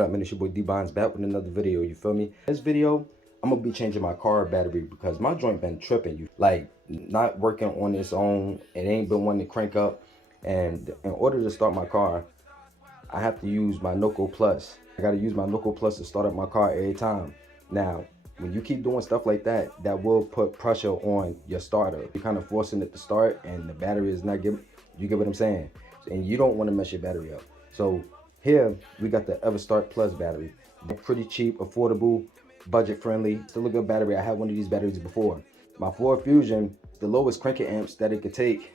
What up, man? It's your boy D-Bonds back with another video, you feel me? This video, I'm gonna be changing my car battery because my joint been tripping. Like, not working on its own. It ain't been wanting to crank up. And in order to start my car, I have to use my Noco Plus. I gotta use my Noco Plus to start up my car every time. Now, when you keep doing stuff like that, that will put pressure on your starter. You're kind of forcing it to start and the battery is not giving, you get what I'm saying? And you don't wanna mess your battery up. So here, we got the EverStart Plus battery. Pretty cheap, affordable, budget friendly. Still a good battery. I had one of these batteries before. My Ford Fusion, the lowest cranking amps that it could take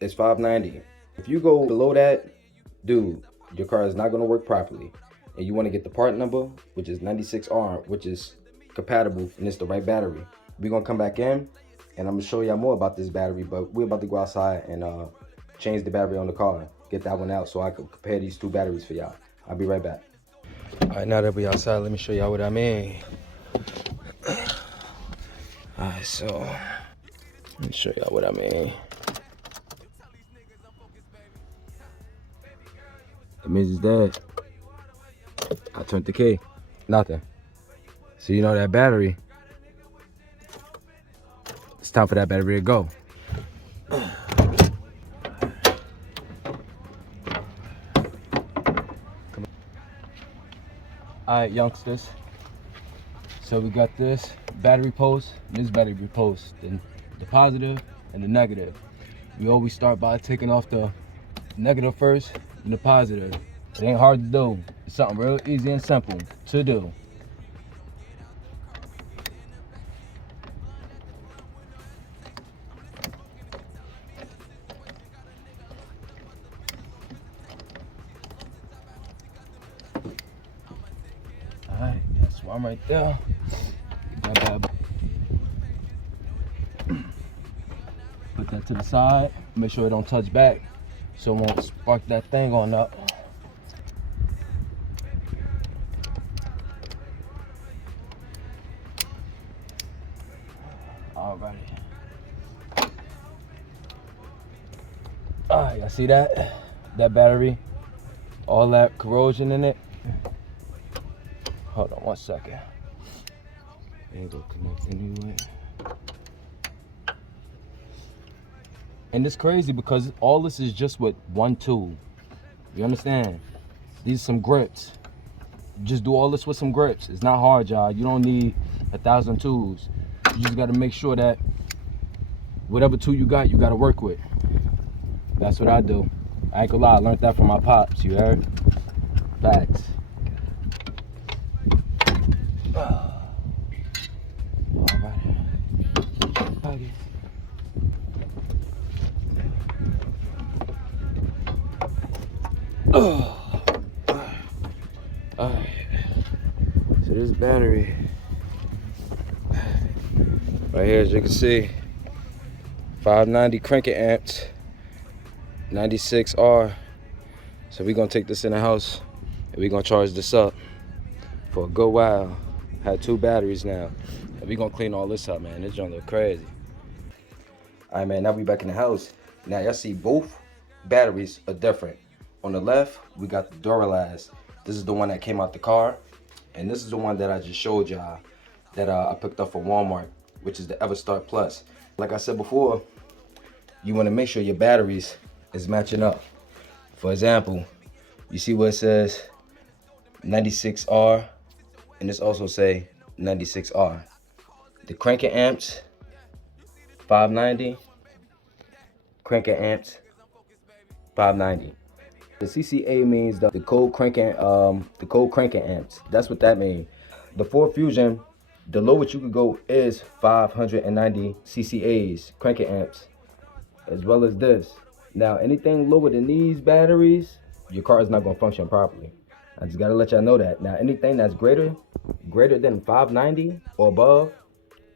is 590. If you go below that, dude, your car is not gonna work properly. And you wanna get the part number, which is 96R, which is compatible, and it's the right battery. We're gonna come back in, and I'm gonna show y'all more about this battery, but we're about to go outside and change the battery on the car, get that one out so I can compare these two batteries for y'all. I'll be right back. All right, now that we outside, let me show y'all what I mean. All right, so let me show y'all what I mean. That means it's dead. I turned the key, nothing. So you know that battery, it's time for that battery to go. All right, youngsters. So we got this battery post, and this battery post, and the positive and the negative. We always start by taking off the negative first and the positive. It ain't hard to do. It's something real easy and simple to do. Alright, that's one right there. Get that bad. Put that to the side. Make sure it don't touch back so it won't spark that thing on up. Alrighty. Alright, y'all see that? That battery, all that corrosion in it. Hold on 1 second. Ain't gonna connect anyway. And it's crazy because all this is just with one tool. You understand? These are some grips. Just do all this with some grips. It's not hard, y'all. You don't need 1,000 tools. You just gotta make sure that whatever tool you gotta work with. That's what I do. I ain't gonna lie, I learned that from my pops, you heard? Facts. Alright, so this battery right here, as you can see, 590 cranking amps, 96R. So we're gonna take this in the house and we're gonna charge this up for a good while. Had two batteries now, and we're gonna clean all this up, man. This joint look crazy. All right, man, now we back in the house. Now y'all see both batteries are different. On the left, we got the Duralast. This is the one that came out the car. And this is the one that I just showed y'all that I picked up from Walmart, which is the EverStart Plus. Like I said before, you wanna make sure your batteries is matching up. For example, you see where it says 96R, and this also say 96R. The cranking amps, 590, cranking amps, 590. The CCA means the cold cranking amps. That's what that means. The Ford Fusion, the lowest you could go is 590 CCAs, cranking amps, as well as this. Now, anything lower than these batteries, your car is not gonna function properly. I just gotta let y'all know that. Now, anything that's greater than 590 or above,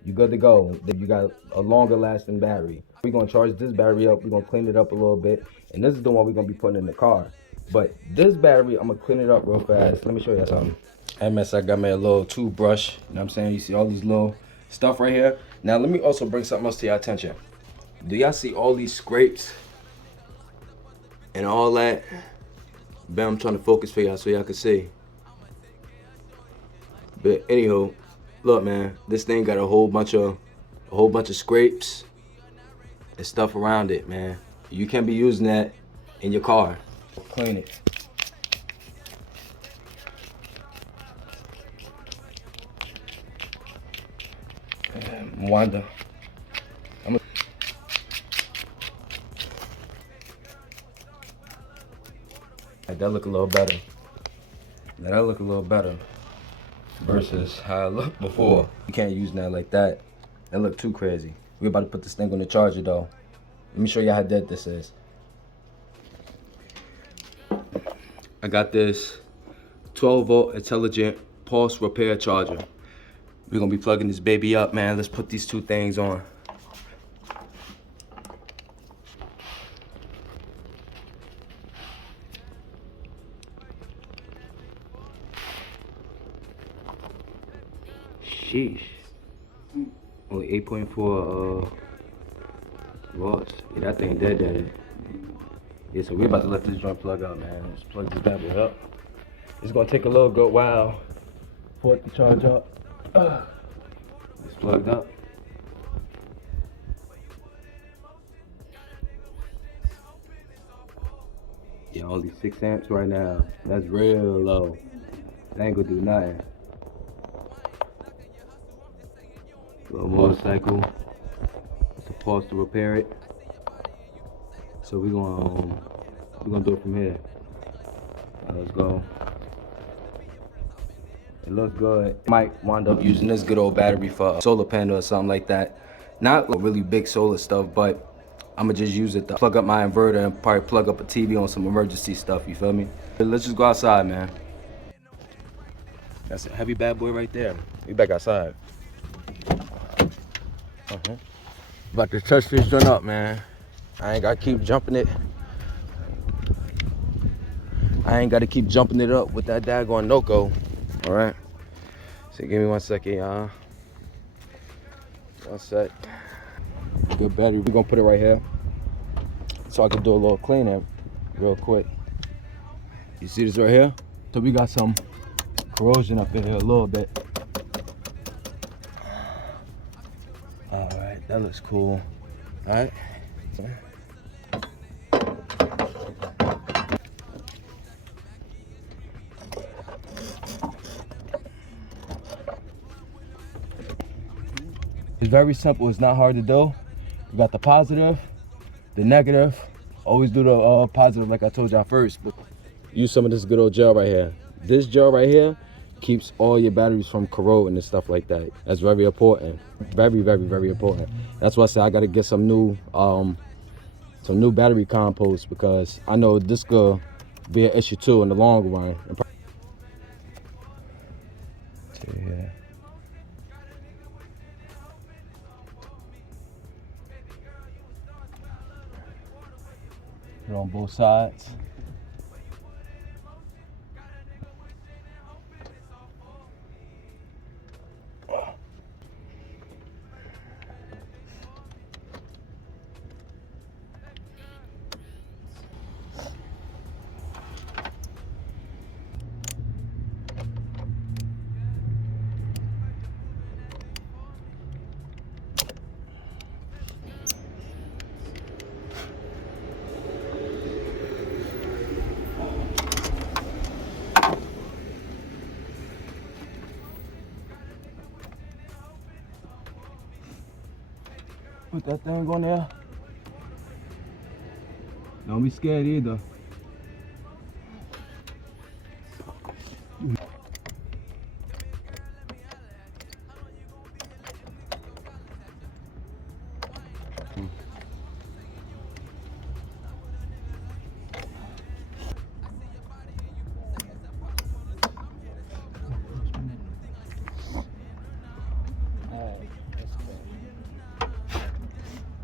you good to go. Then you got a longer lasting battery. We're gonna charge this battery up. We're gonna clean it up a little bit. And this is the one we're gonna be putting in the car. But this battery, I'm gonna clean it up real fast. Let me show you something. MS, I got me a little toothbrush. You know what I'm saying? You see all these little stuff right here. Now, let me also bring something else to your attention. Do y'all see all these scrapes and all that Bam, I'm trying to focus for y'all so y'all can see. But anywho, look, man, this thing got a whole bunch of scrapes and stuff around it, man. You can't be using that in your car. Clean it. Wanda. That look a little better. That look a little better versus how it looked before. You can't use that like that. That look too crazy. We're about to put this thing on the charger though. Let me show you how dead this is. I got this 12-volt intelligent pulse repair charger. We're gonna be plugging this baby up, man. Let's put these two things on. Sheesh. Only 8.4 watts. Yeah, that thing dead. Yeah, so we're about to let this joint plug up, man. Let's plug this bad boy up. It's gonna take a little good while for it to charge up. It's plugged up. Yeah, only 6 amps right now. That's real low. That ain't gonna do nothing. Little motorcycle. It's a pulse to repair it. So we're gonna do it from here. Let's go. It looks good. Might wind up using this good old battery for a solar panel or something like that. Not like really big solar stuff, but I'ma just use it to plug up my inverter and probably plug up a TV on some emergency stuff, you feel me? But let's just go outside, man. That's a heavy bad boy right there. We back outside. About to touch this joint up, man. I ain't gotta keep jumping it. I ain't gotta keep jumping it up with that daggone Noco. All right. So give me 1 second, y'all. 1 sec. Good battery. We're gonna put it right here so I can do a little cleanup real quick. You see this right here? So we got some corrosion up in here a little bit. All right, that looks cool. All right. It's very simple. It's not hard to do. You got the positive, the negative. Always do the positive like I told y'all first. But use some of this good old gel right here. This gel right here keeps all your batteries from corroding and stuff like that. That's very important. Very, very, very important. That's why I say I gotta get some new battery compost, because I know this could be an issue too in the long run. Yeah. On both sides. Put that thing on there. Don't be scared either.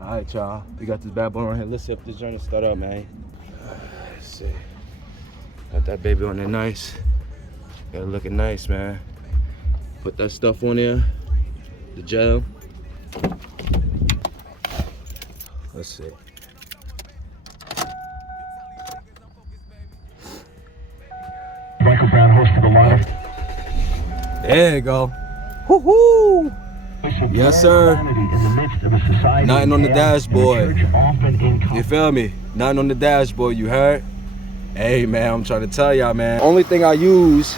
All right, y'all. We got this bad boy on here. Let's see if this journey start up, man. Let's see. Got that baby on there nice. Got it looking nice, man. Put that stuff on there. The gel. Let's see. There you go. Woohoo! Yes, sir. Nothing on the dashboard. You feel me? Nothing on the dashboard, you heard? Hey, man, I'm trying to tell y'all, man. Only thing I used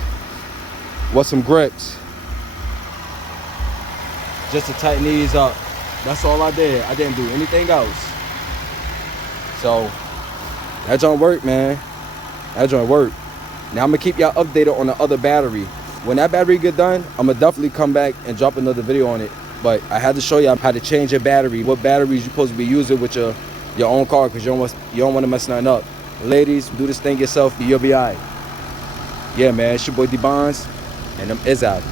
was some grips. Just to tighten these up. That's all I did. I didn't do anything else. So, that joint worked, man. That joint worked. Now, I'm going to keep y'all updated on the other battery. When that battery get done, I'm going to definitely come back and drop another video on it. But I had to show y'all how to change your battery, what batteries you're supposed to be using with your own car, because you don't want to mess nothing up. Ladies, do this thing yourself, you'll be all right. Yeah, man, it's your boy D Bonds, and them is out.